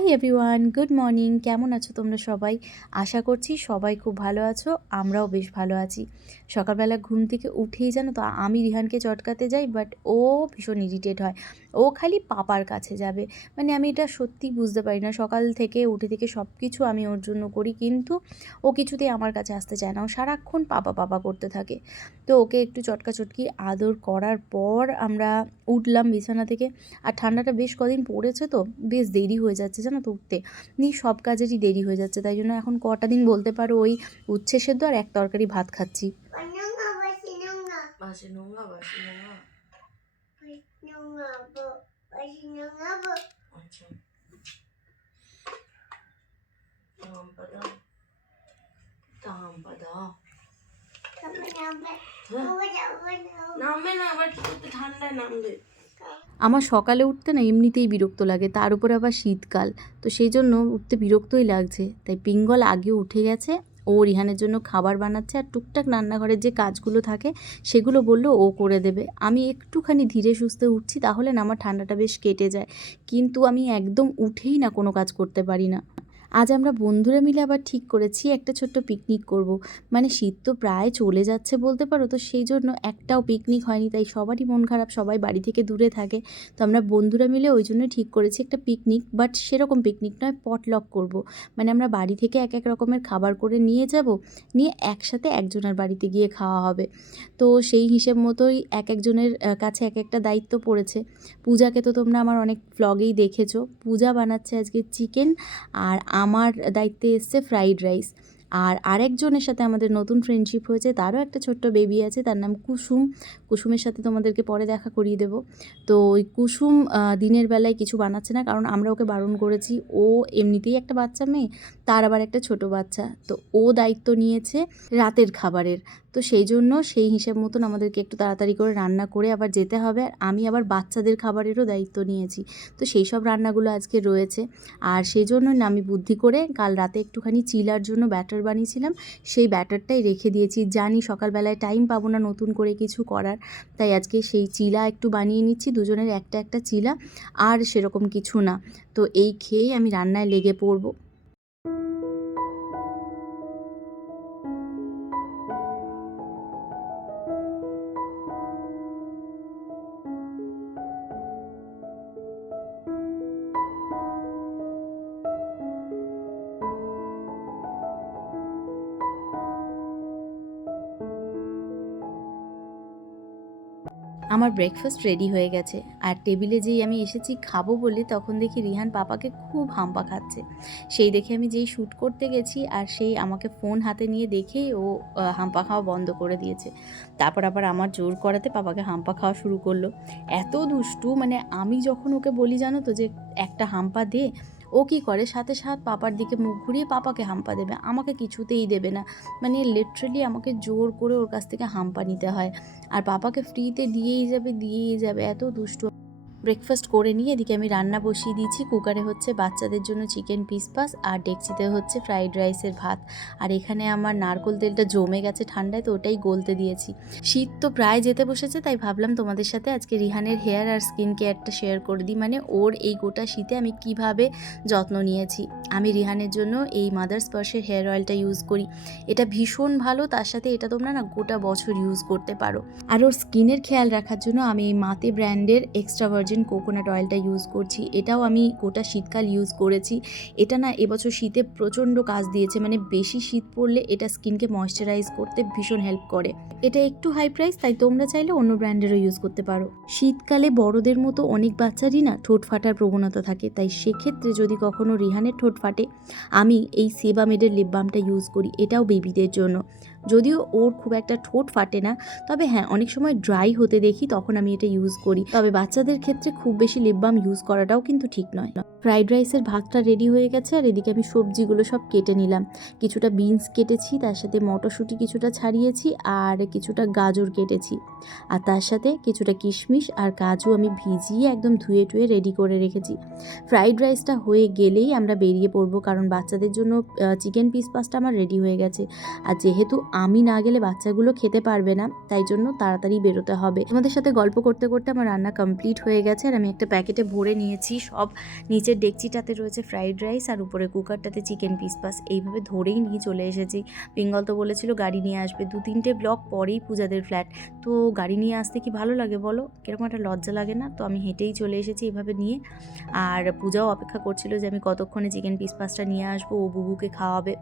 Hi everyone good morning কেমন আছো তোমরা সবাই? আশা করছি সবাই খুব ভালো আছো, আমরাও বেশ ভালো আছি। সকালবেলা ঘুম থেকে উঠেই জানো তো, আমি রিহানকে চটকাতে যাই বাট ও ভীষণ ইরিটেট হয়। ও খালি পাপার কাছে যাবে। মানে আমি এটা সত্যি বুঝতে পারি না। সকাল থেকে উঠে থেকে সব কিছু আমি ওর জন্য করি, কিন্তু ও কিছুতেই আমার কাছে আসতে চায় না। ও সারাক্ষণ পাপা পাপা করতে থাকে। তো ওকে একটু চটকা চটকি আদর করার পর আমরা উঠলাম বিছানা থেকে। আর ঠান্ডাটা বেশ কদিন পড়েছে তো, বেশ দেরি হয়ে যাচ্ছে জানো তো উঠতে। নিয়ে সব কাজেরই দেরি হয়ে যাচ্ছে তাই জন্য এখন কটা দিন বলতে পারো ওই উচ্ছে সেদ্ধ আর এক তরকারি ভাত খাচ্ছি. নামবে। না আবার ঠান্ডায় নামবে। আমার সকালে উঠতে না এমনিতেই বিরক্ত লাগে, তার উপরে আবার শীতকাল। তো সেই জন্য উঠতে বিরক্তই লাগছে। তাই পিঙ্গল আগে উঠে গেছে, ও রিহানের জন্য খাবার বানাচ্ছে আর টুকটাক রান্নাঘরের যে কাজগুলো থাকে সেগুলো বলল ও করে দেবে। আমি একটুখানি ধীরে সুস্থে উঠছি, তাহলে না আমার ঠান্ডাটা বেশ কেটে যায়। কিন্তু আমি একদম উঠেই না কোনো কাজ করতে পারি না। আজ আমরা বন্ধুরা মিলে আবার ঠিক করেছি একটা ছোট্ট পিকনিক করব। মানে শীত তো প্রায় চলে যাচ্ছে বলতে পারো, তো সেই জন্য একটাও পিকনিক হয়নি, তাই সবারই মন খারাপ, সবাই বাড়ি থেকে দূরে থাকে। তো আমরা বন্ধুরা মিলে ওই জন্য ঠিক করেছি একটা পিকনিক বাট সেরকম পিকনিক নয় পটলক করব। মানে আমরা বাড়ি থেকে এক এক রকমের খাবার করে নিয়ে যাব, নিয়ে একসাথে একজনের বাড়িতে গিয়ে খাওয়া হবে। তো সেই হিসেব মতোই এক একজনের কাছে এক একটা দায়িত্ব পড়েছে। পূজাকে তো তোমরা আমার অনেক ভ্লগেই দেখেছ। পূজা বানাচ্ছে আজকে চিকেন আর আমার দায়িত্বে এসছে ফ্রাইড রাইস আর আরেকজনের সাথে আমাদের নতুন ফ্রেন্ডশিপ হয়েছে, তারও একটা ছোট্ট বেবি আছে, তার নাম কুসুম। কুসুমের সাথে তোমাদেরকে পরে দেখা করিয়ে দেবো। তো ওই কুসুম দিনের বেলায় কিছু বানাচ্ছে না, কারণ আমরা ওকে বারণ করেছি। ও এমনিতেই একটা বাচ্চা মেয়ে, তার আবার একটা ছোট বাচ্চা। তো ও দায়িত্ব নিয়েছে রাতের খাবারের। তো সেই জন্য সেই হিসাব মতন আমাদেরকে একটু তাড়াতাড়ি করে রান্না করে আবার যেতে হবে। আর আমি আবার বাচ্চাদের খাবারেরও দায়িত্ব নিয়েছি। তো সেই সব রান্নাগুলো আজকে রয়েছে। আর সেই জন্যই না আমি বুদ্ধি করে কাল রাতে একটুখানি চিলার জন্য ব্যাটার বানিয়েছিলাম, সেই ব্যাটারটাই রেখে দিয়েছি। জানি সকালবেলায় টাইম পাবো না নতুন করে কিছু করার, তাই আজকে সেই চিলা একটু বানিয়ে নিচ্ছি, দুজনের একটা একটা চিলা, আর সেরকম কিছু না। তো এই খেয়েই আমি রান্নায় লেগে পড়ব। আমার ব্রেকফাস্ট রেডি হয়ে গেছে। আর টেবিলে যেই আমি এসেছি খাব বলে, তখন দেখি রিহান পাপাকে খুব হাম্পা খাচ্ছে। সেই দেখে আমি যেই শ্যুট করতে গেছি আর সেই আমাকে ফোন হাতে নিয়ে দেখেই ও হাম্পা খাওয়া বন্ধ করে দিয়েছে। তারপর আবার আমার জোর করাতে পাপাকে হাম্পা খাওয়া শুরু করল। এত দুষ্টু মানে আমি যখন ওকে বলি জানো তো যে, একটা হাম্পা দে ও কি করে? সাথে সাথে পাপার দিকে মুখ ঘুরিয়ে পাপাকে হাম্পা দেবে। আমাকে কিছুতেই দেবে না। মানে লিটারেলি আমাকে জোর করে ওর কাছ থেকে হাম্পা নিতে হয়। আর পাপাকে ফ্রিতে দিয়েই যাবে দিয়েই যাবে। এত দুষ্টু ব্রেকফাস্ট করে নিয়ে এদিকে আমি রান্না বসিয়ে দিয়েছি। কুকারে হচ্ছে বাচ্চাদের জন্য চিকেন পিস পাস আর ডেকচিতে হচ্ছে ফ্রাইড রাইসের ভাত। আর এখানে আমার নারকোল তেলটা জমে গেছে ঠান্ডায়, তো ওটাই গলতে দিয়েছি। শীত তো প্রায় যেতে বসেছে, তাই ভাবলাম তোমাদের সাথে আজকে রিহানের হেয়ার আর স্কিন কেয়ারটা শেয়ার করে দিই। মানে ওর এই গোটা শীতে আমি কীভাবে যত্ন নিয়েছি। আমি রিহানের জন্য এই মাদার স্পর্শের হেয়ার অয়েলটা ইউজ করি। এটা ভীষণ ভালো, তার সাথে এটা তোমরা না গোটা বছর ইউজ করতে পারো। আর ওর স্কিনের খেয়াল রাখার জন্য আমি এই মাতে ব্র্যান্ডের এক্সট্রা কোকোনাট অয়েলটা ইউজ করছি, এটাও আমি গোটা শীতকাল ইউজ করেছি। এটা না এবছর শীতে প্রচণ্ড কাজ দিয়েছে মানে বেশি শীত পড়লে এটা স্কিনকে ময়শ্চারাইজ করতে ভীষণ হেল্প করে। এটা একটু হাই প্রাইস তাই তোমরা চাইলে অন্য ব্র্যান্ডেরও ইউজ করতে পারো। শীতকালে বড়দের মতো অনেক বাচ্চারই না ঠোঁট ফাটার প্রবণতা থাকে, তাই সেক্ষেত্রে যদি কখনো রিহানের ঠোঁট ফাটে, আমি এই সেবামেডের লিপ বামটা ইউজ করি, এটাও বেবিদের জন্য। যদিও ওর খুব একটা ঠোঁট ফাটে না, তবে হ্যাঁ অনেক সময় ড্রাই হতে দেখি, তখন আমি এটা ইউজ করি। তবে বাচ্চাদের ক্ষেত্রে খুব বেশি লিপ বাম ইউজ করাটাও কিন্তু ঠিক নয়। ফ্রাইড রাইসের ভাতটা রেডি হয়ে গেছে আর এদিকে আমি সবজিগুলো সব কেটে নিলাম। কিছুটা বিনস কেটেছি, তার সাথে মটরশুঁটি কিছুটা ছাড়িয়েছি আর কিছুটা গাজর কেটেছি। আর তার সাথে কিছুটা কিশমিশ আর কাজু আমি ভিজিয়ে একদম ধুয়ে টুয়ে রেডি করে রেখেছি। ফ্রাইড রাইসটা হয়ে গেলেই আমরা বেরিয়ে পড়ব, কারণ বাচ্চাদের জন্য চিকেন পিস পাসটা আমার রেডি হয়ে গেছে। আর যেহেতু আমি না গেলে বাচ্চাগুলো খেতে পারবে না, তাই জন্য তাড়াতাড়ি বেরোতে হবে। তোমাদের সাথে গল্প করতে করতে আমার রান্না কমপ্লিট হয়ে গেছে আর আমি একটা প্যাকেটে ভরে নিয়েছি সব। নিচের ডেকচিটাতে রয়েছে ফ্রাইড রাইস আর উপরে কুকারটাতে চিকেন পিস পাস এইভাবে ধরেই নিয়ে চলে এসেছি। পিঙ্গল তো বলেছিল গাড়ি নিয়ে আসবে। দু তিনটে ব্লক পরেই পূজাদের ফ্ল্যাট তো গাড়ি নিয়ে আসতে কি ভালো লাগে বলো? কীরকম একটা লজ্জা লাগে না? তো আমি হেঁটেই চলে এসেছি এইভাবে নিয়ে। আর পূজাও অপেক্ষা করছিল যে আমি কতক্ষণে চিকেন পিস পাসটা নিয়ে আসব, ও বুবুকে খাওয়াবে।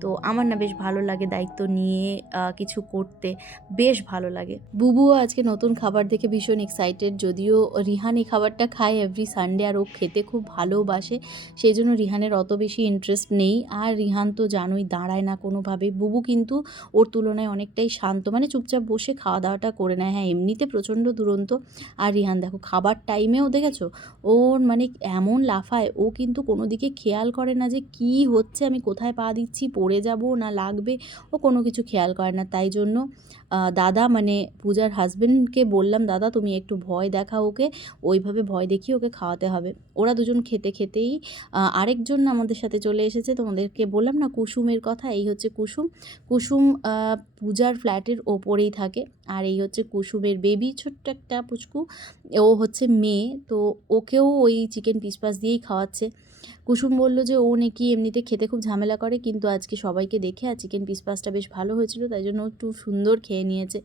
তো আমার না বেশ ভালো লাগে দায়িত্ব নিয়ে। আহ, কিছু করতে বেশ ভালো লাগে। বুবুও আজকে নতুন খাবার দেখে ভীষণ এক্সাইটেড যদিও রিহান এই খাবারটা খায় এভরি সানডে আর ও খেতে খুব ভালোবাসে সেই জন্য রিহানের অত বেশি ইন্টারেস্ট নেই। আর রিহান তো জানোই দাঁড়ায় না কোনোভাবে বুবু কিন্তু ওর তুলনায় অনেকটাই শান্ত মানে চুপচাপ বসে খাওয়া দাওয়াটা করে নেয়। হ্যাঁ এমনিতে প্রচণ্ড দুরন্ত। আর রিহান দেখো খাবার টাইমেও দেখেছ? ওর মানে এমন লাফায় ও কিন্তু কোনো দিকে খেয়াল করে না যে কি হচ্ছে আমি কোথায় পা দিচ্ছি পড়ে যাব না লাগবে ও কোনো কিছু খেয়াল করে না। তাই জন্য দাদা মানে পূজার হাজবেন্ডকে বললাম, দাদা, তুমি একটু ভয় দেখাও ওকে, ওইভাবে ভয় দেখিয়ে ওকে খাওয়াতে হবে। ওরা দুজন খেতে খেতেই আরেকজন আমাদের সাথে চলে এসেছে। তোমাদেরকে বললাম না, কুসুমের কথা, এই হচ্ছে কুসুম। কুসুম পূজার ফ্ল্যাটের ওপরেই থাকে। আর এই হচ্ছে কুসুমের বেবি ছোট্ট একটা পুচকু। ও হচ্ছে মেয়ে, তো ওকেও ওই চিকেন পিস পাস দিয়েই খাওয়াচ্ছে। কুসুম বলল যে ও নাকি এমনিতে খেতে খুব ঝামেলা করে কিন্তু আজকে সবাইকে দেখে আর চিকেন পিস পাসটা বেশ ভালো হয়েছিল তাই জন্য একটু সুন্দর খেয়ে নিয়েছে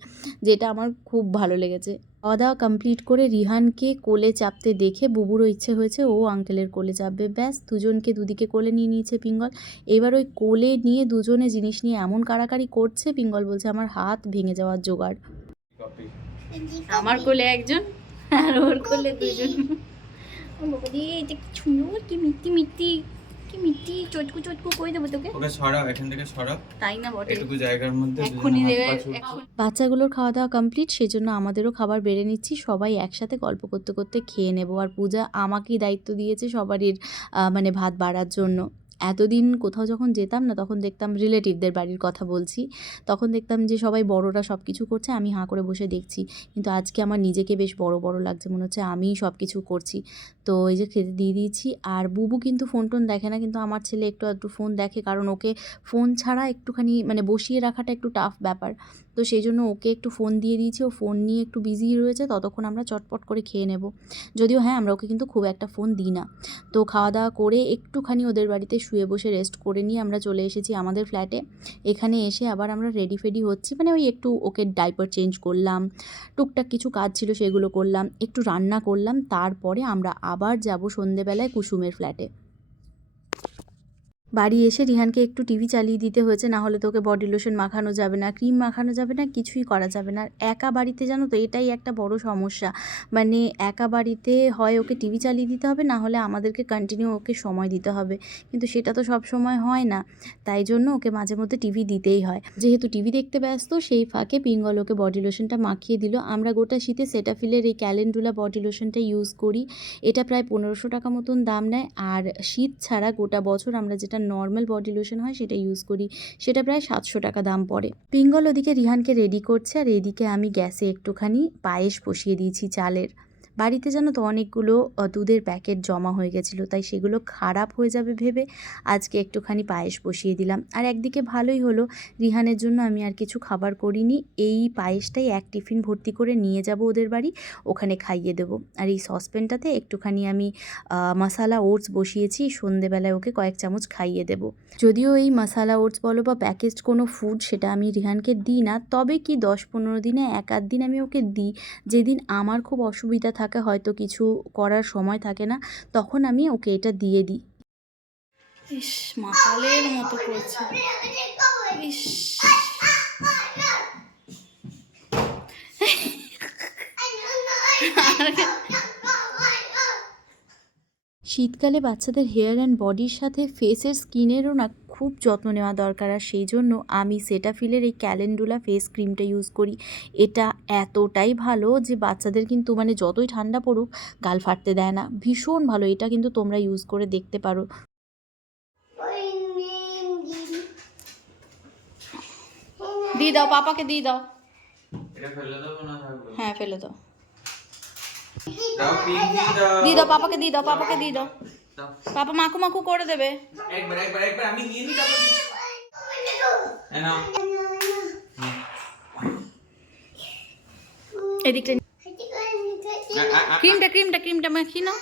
যেটা আমার খুব ভালো লেগেছে। খাওয়া দাওয়া কমপ্লিট করে রিহানকে কোলে চাপতে দেখে বুবুরও ইচ্ছে হয়েছে ও আঙ্কেলের কোলে চাপবে। ব্যাস দুজনকে দুদিকে কোলে নিয়ে নিয়েছে পিঙ্গল। এবার ওই কোলে নিয়ে দুজনে জিনিস নিয়ে এমন কাড়াকাড়ি করছে পিঙ্গল বলছে আমার হাত ভেঙে যাওয়ার জোগাড়। আমার কোলে একজন আর ওর কোলে দুজন। এটা কি সুন্দর কি চটকু চটকু করে দেবো তোকে। ওকে সরাও এখান থেকে সরাও। তাই না বটে? এটুকু জায়গার মধ্যে দুজনে দেবে পা ছুড়ে- এখন বাচ্চাগুলোর খাওয়া দাওয়া কমপ্লিট সেই জন্য আমাদেরও খাবার বেড়ে নিচ্ছি। সবাই একসাথে গল্প করতে করতে খেয়ে নেব। আর পূজা আমাকেই দায়িত্ব দিয়েছে সবারই মানে ভাত বাড়ার জন্য। এতদিন কোথাও যখন যেতাম না, তখন দেখতাম রিলেটিভদের বাড়ির কথা বলছি। তখন দেখতাম যে সবাই বড়রা সব কিছু করছে, আমি হাঁ করে বসে দেখছি। কিন্তু আজকে আমার নিজেকে বেশ বড় বড় লাগছে, মনে হচ্ছে আমিই সব কিছু করছি। তো এই যে খেতে দিয়ে দিয়েছি, আর বুবু কিন্তু ফোন টোন দেখে না, কিন্তু আমার ছেলে একটু একটু ফোন দেখে, কারণ ওকে ফোন ছাড়া একটুখানি মানে বসিয়ে রাখাটা একটু টাফ ব্যাপার। তো সেই জন্য ওকে একটু ফোন দিয়ে দিয়েছি, ও ফোন নিয়ে একটু বিজি রয়েছে, ততক্ষণ আমরা চটপট করে খেয়ে নেব। যদিও হ্যাঁ আমরা ওকে কিন্তু খুব একটা ফোন দিই না। তো খাওয়া দাওয়া করে একটুখানি ওদের বাড়িতে শুয়ে বসে রেস্ট করে নিয়ে আমরা চলে এসেছি আমাদের ফ্ল্যাটে এখানে এসে আবার আমরা রেডি ফেডি হচ্ছি। মানে ওই একটু ওকে ডাইপার চেঞ্জ করলাম, টুকটাক কিছু কাজ ছিল সেগুলো করলাম, একটু রান্না করলাম, তারপরে আমরা আবার যাব সন্ধেবেলায় কুসুমের ফ্ল্যাটে বাড়ি এসে রিহানকে একটু টিভি চালিয়ে দিতে হয়েছে, না হলে তোকে বডি লোশন মাখানো যাবে না, ক্রিম মাখানো যাবে না, কিছুই করা যাবে না। একা বাড়িতে জানো তো এটাই একটা বড় সমস্যা। মানে একা বাড়িতে হয় ওকে টিভি চালিয়ে দিতে হবে, না হলে আমাদেরকে কন্টিনিউ ওকে সময় দিতে হবে। কিন্তু সেটা তো সব সময় হয় না, তাই জন্য ওকে মাঝে মধ্যে টিভি দিতেই হয়। যেহেতু টিভি দেখতে ব্যস্ত, সেই ফাঁকে পিঙ্গল ওকে বডি লোশনটা মাখিয়ে দিল। আমরা গোটা শীতে সেটাফিলের এই ক্যালেন্ডুলা বডি লোশনটা ইউজ করি। এটা প্রায় পনেরোশো টাকা মতন দাম নেয়। আর শীত ছাড়া গোটা বছর আমরা যেটা নর্মাল বডি লোশন হয়, সেটা ইউজ করি। সেটা প্রায় সাতশো টাকা দাম পড়ে। পিঙ্গল ওদিকে রিহানকে রেডি করছে, আর এদিকে আমি গ্যাসে একটুখানি পায়েস বসিয়ে দিয়েছি চালের। বাড়িতে জানো তো অনেকগুলো দুধের প্যাকেট জমা হয়ে গেছিল, তাই সেগুলো খারাপ হয়ে যাবে ভেবে আজকে একটুখানি পায়েস বসিয়ে দিলাম। আর একদিকে ভালোই হলো, রিহানের জন্য আমি আর কিছু খাবার করিনি, এই পায়েসটাই এক টিফিন ভর্তি করে নিয়ে যাব ওদের বাড়ি, ওখানে খাইয়ে দেবো। আর এই সসপ্যানটাতে একটুখানি আমি মশালা ওটস বসিয়েছি, সন্ধেবেলায় ওকে কয়েক চামচ খাইয়ে দেবো। যদিও এই মশালা ওটস বলো বা প্যাকেজড কোনো ফুড সেটা আমি রিহানকে দিই না, তবে কি দশ পনেরো দিনে এক আধ দিন আমি ওকে দিই। যেদিন আমার খুব অসুবিধা থাকে হয়তো কিছু করার সময় থাকে না তখন আমি ওকে এটা দিয়ে দিই। ইস মাতালের মতো করছে। ইস। শীতকালে বাচ্চাদের হেয়ার অ্যান্ড বডির সাথে ফেসের স্কিনেরও না খুব যত্ন নেওয়া দরকার। আর সেই জন্য আমি সেটাফিলের এই ক্যালেন্ডুলা ফেস ক্রিমটা ইউজ করি। এটা এতটাই ভালো যে বাচ্চাদের কিন্তু মানে যতই ঠান্ডা পড়ুক গাল ফাটতে দেয় না। ভীষণ ভালো এটা কিন্তু তোমরা ইউজ করে দেখতে পারো। দিয়ে দাও পাপাকে দিয়ে দাও। হ্যাঁ ফেলে দাও। দিয়ে দাও পাপাকে দিয়ে দাও পাপাকে দিয়ে দাও। পাপা মাকু মাকু করে দেবে। একবার একবার একবার আমি নিয়ে নি তারপর ক্রিমটা ক্রিমটা ক্রিমটা মাখি না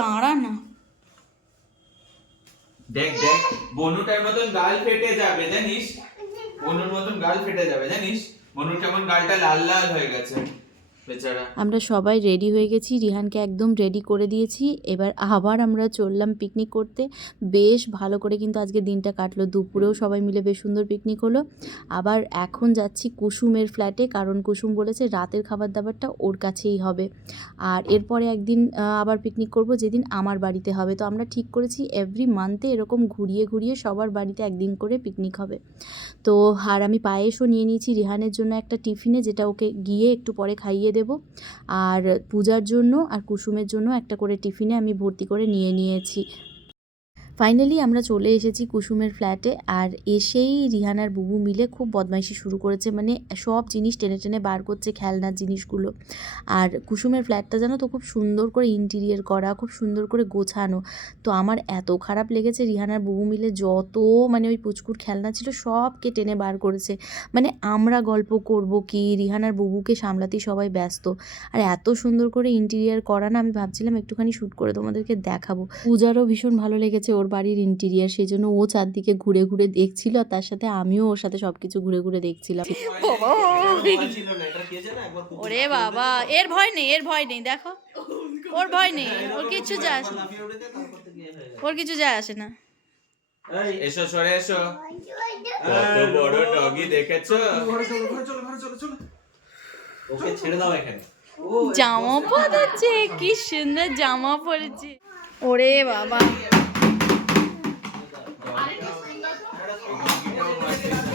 দাঁড়া না। দেখ দেখ বনুটার মতন গাল ফেটে যাবে জানিস? বনুর মতন গাল ফেটে যাবে জানিস? বনুর কেমন গালটা লাল লাল হয়ে গেছে। আমরা সবাই রেডি হয়ে গেছি, রিহানকে একদম রেডি করে দিয়েছি। এবার আবার আমরা চললাম পিকনিক করতে। বেশ ভালো করে কিন্তু আজকে দিনটা কাটলো। দুপুরেও সবাই মিলে বেশ সুন্দর পিকনিক হলো। আবার এখন যাচ্ছি কুসুমের ফ্ল্যাটে কারণ কুসুম বলেছে রাতের খাবার দাবারটা ওর কাছেই হবে। আর এরপরে একদিন আবার পিকনিক করব যেদিন আমার বাড়িতে হবে। তো আমরা ঠিক করেছি এভরি মান্থে এরকম ঘুরিয়ে ঘুরিয়ে সবার বাড়িতে একদিন করে পিকনিক হবে। তো আর আমি পায়েসও নিয়ে নিয়েছি রিহানের জন্য একটা টিফিনে, যেটা ওকে গিয়ে একটু পরে খাইয়ে দেব। আর পূজার জন্য আর কুসুমের জন্য একটা করে টিফিনে আমি ভর্তি করে নিয়ে নিয়েছি। ফাইনালি আমরা চলে এসেছি কুসুমের ফ্ল্যাটে আর এসেই রিহানার বুবু মিলে খুব বদমাইশি শুরু করেছে। মানে সব জিনিস টেনে টেনে বার করছে খেলনার জিনিসগুলো। আর কুসুমের ফ্ল্যাটটা জানো তো খুব সুন্দর করে ইন্টিরিয়ার করা, খুব সুন্দর করে গোছানো। তো আমার এত খারাপ লেগেছে রিহানার বুবু মিলে যত মানে ওই পুচকুর খেলনা ছিল সবকে টেনে বার করেছে। মানে আমরা গল্প করব কি রিহানার বুবুকে সামলাতেই সবাই ব্যস্ত। আর এত সুন্দর করে ইন্টিরিয়ার করা না, আমি ভাবছিলাম একটুখানি শ্যুট করে তোমাদেরকে দেখাবো। পূজারও ভীষণ ভালো লেগেছে, ওর বাড়ির ইন্টিরিয়ার সেই জন্য ও চারদিকে ঘুরে ঘুরে দেখছিল আর তার সাথে আমিও ওর সাথে সবকিছু ঘুরে ঘুরে দেখছিলাম। ওরে বাবা এর ভয় নেই এর ভয় নেই দেখো। ওর ভয় নেই ওর কিছু যায় আসে না। ওর কিছু যায় আসে না। এসো সরে এসো। কত বড় ডগি দেখেছ? ওকে ছেড়ে দাও এখানে। জামা পরেছে কি সুন্দর জামা পরেছে। ওরে বাবা।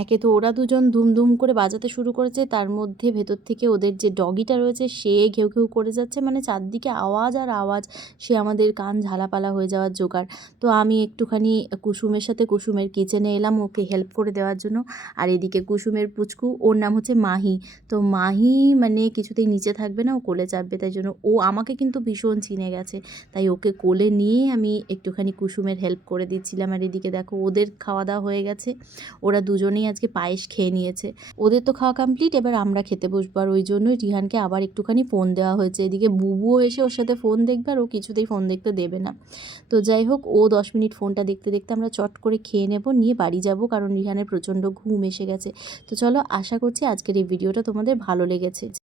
একে তো ওরা দুজন ধুমধুম করে বাজাতে শুরু করেছে, তার মধ্যে ভেতর থেকে ওদের যে ডগিটা রয়েছে, সে ঘেউ ঘেউ করে যাচ্ছে। মানে চারদিকে আওয়াজ আর আওয়াজ, সে আমাদের কান ঝালাপালা হয়ে যাওয়ার জোগাড়। তো আমি একটুখানি কুসুমের সাথে কুসুমের কিচেনে এলাম, ওকে হেল্প করে দেওয়ার জন্য। আর এদিকে কুসুমের পুচকু, ওর নাম হচ্ছে মাহি। তো মাহি মানে কিছুতেই নিচে থাকবে না, ও কোলে চাপবে, তাই জন্য ও আমাকে কিন্তু ভীষণ চিনে গেছে। তাই ওকে কোলে নিয়ে আমি একটুখানি কুসুমের হেল্প করে দিচ্ছিলাম। আর এদিকে দেখো, ওদের খাওয়া দাওয়া হয়ে গেছে। ওরা দুজনেই আজকে পায়েস খেয়ে নিয়েছে। ওদের তো খাওয়া কমপ্লিট এবার আমরা খেতে বসবো। আর ওই জন্যই রিহানকে আবার একটুখানি ফোন দেওয়া হয়েছে। এদিকে বুবুও এসে ওর সাথে ফোন দেখবে, আর ও কিছুতেই ফোন দেখতে দেবে না। তো যাই হোক, ও দশ মিনিট ফোনটা দেখতে দেখতে আমরা চট করে খেয়ে নেব, নিয়ে বাড়ি যাব, কারণ রিহানের প্রচণ্ড ঘুম এসে গেছে। তো চলো, আশা করছি আজকের এই ভিডিওটা তোমাদের ভালো লেগেছে।